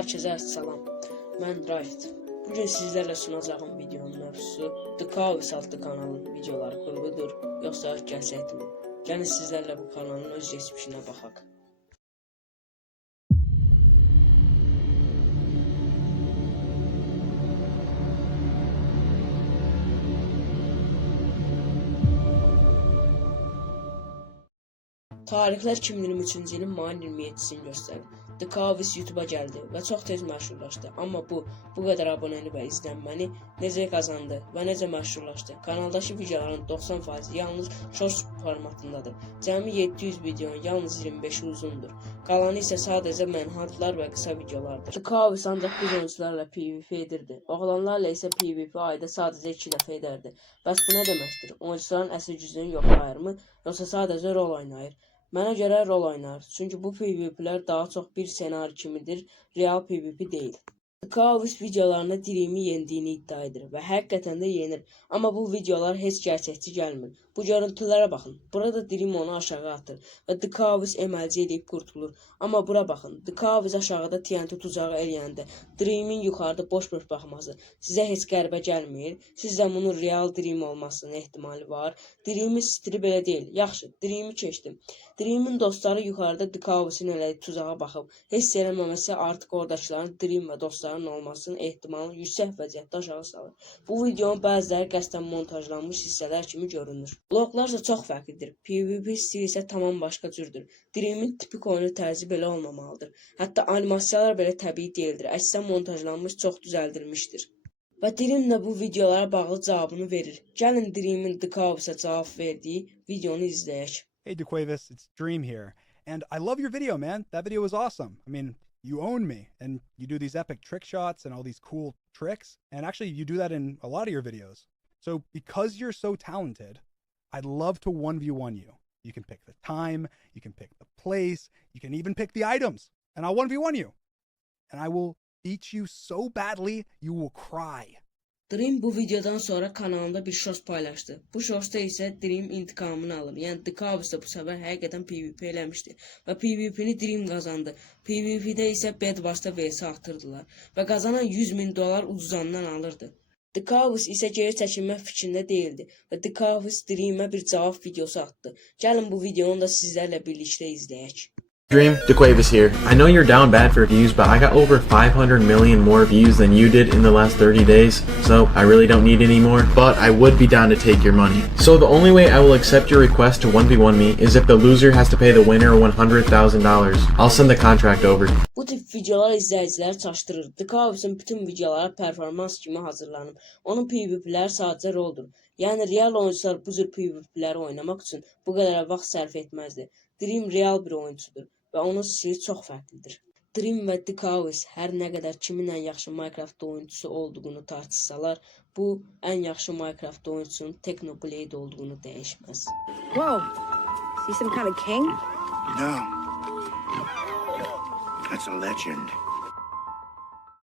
Herkese salam. Mən Raif. Bugün sizlərlə sunacağım videonun mövzusu The Kavis adlı kanalın videoları qurğudur, yoxsa gerçəkdirmi? Gəlin sizlərlə bu kanalın öz keçmişinə baxaq. Tarixlər 2023-cü ilin mayın 27-sini göstərir. The Kavis YouTube-a gəldi və çox tez məşhurlaşdı. Amma bu qədər abunəni və izlənməni necə qazandı və necə məşhurlaşdı? Kanaldakı videoların 90% yalnız shorts formatındadır. Cəmi 700 videonun yalnız 25-i uzundur. Qalanı isə sadəcə mənhatlar və qısa videolardır. The Kavis ancaq qız oyuncularla PvP edirdi. Oğlanlarla isə PvP ayda sadəcə 2 dəfə edərdi. Bəs bu nə deməkdir? Oyuncuların əsl gücünü yoxlayırmı, yoxsa sadəcə rol oynayır? Mənə görə rol oynayır, çünki bu PvP'lər daha çox bir senari kimidir, real PvP deyil. The Kavis videolarında Dream'i yendiyini iddia edir və həqiqətən də yenir, amma bu videolar heç gerçəkçi gəlmir. Bu görüntülərə baxın, burada Dream onu aşağı atır və The Kavis əməlci edib qurtulur. Amma bura baxın, The Kavis aşağıda TNT tuzağı eləyəndə Dream'in yuxarıda boş-boş baxması sizə heç qəribə gəlmir? Sizdə bunun real Dream olmasının ehtimali var. Dream'in stili belə deyil. Yaxşı, Dream'i keçdim. Dream'in dostları yuxarıda The Kavis'in elədiyi tuzağa baxıb heç eləməməsi artıq oradakıların Dream və dostlarının olmasının ehtimalını yüksək vəziyyətdə aşağı salır. Bu videonun bəziləri qəsdən montajlanmış hissələr kimi görünür. Bloklar isə çox fərqlidir. PvP stili isə tamam başqa cürdür. Dream'in tipik oyunu tərzi belə olmamalıdır. Hətta animasiyalar belə təbii deyildir. Əksinə montajlanmış, çox düzəldilmişdir. Və Dream də bu videolara bağlı cavabını verir. Gəlin Dream'in The Kavis'ə cavab verdiyi videonu izləyək. Hey DeQuavis, it's Dream here. And I love your video, man. That video was awesome. I mean, you own me and you do these epic trick shots and all these cool tricks. And actually you do that in a lot of your videos. So because you're so talented, I'd love to 1v1 you. You can pick the time, you can pick the place, you can even pick the items. And I'll 1v1 you. And I will beat you so badly, you will cry. Dream bu videodan sonra kanalında bir shorts paylaşdı. Bu shortsda isə Dream intikamını alır. Yəni The Kavis də bu səfər həqiqətən PvP eləmişdi və PvP'ni Dream qazandı. PvP'də isə Bedwars'da vs atırdılar və qazanan $100.000 ucuzandan alırdı. The Kavis isə geri çəkilmək fikrində değildi və The Kavis Dream'ə bir cavab videosu atdı. Gəlin bu videonu da sizlərlə birlikdə izləyək. Dream, DeQuavis here. I know you're down bad for views, but I got over 500 million more views than you did in the last 30 days, so I really don't need any more, but I would be down to take your money. So the only way I will accept your request to 1v1 me is if the loser has to pay the winner $100,000. I'll send the contract over. Bu tip videolar izləyiciləri çaşdırır. The Kavis'in bütün videoları performans kimi hazırlanıb. Onun PvP'ləri sadəcə roldur. Yəni real oyuncular bu cür PvP'ləri oynamaq üçün bu qədər vaxt sərf etməzdi. Dream real bir oyuncudur və onun stili çox fərqlidir. Dream və The Kavis hər nə qədər kimin ən yaxşı Minecraft oyuncusu olduğunu tartışsalar, bu ən yaxşı Minecraft oyuncusunun Technoblade olduğunu dəyişməz. Whoa, is he some kind of king? No. That's a legend.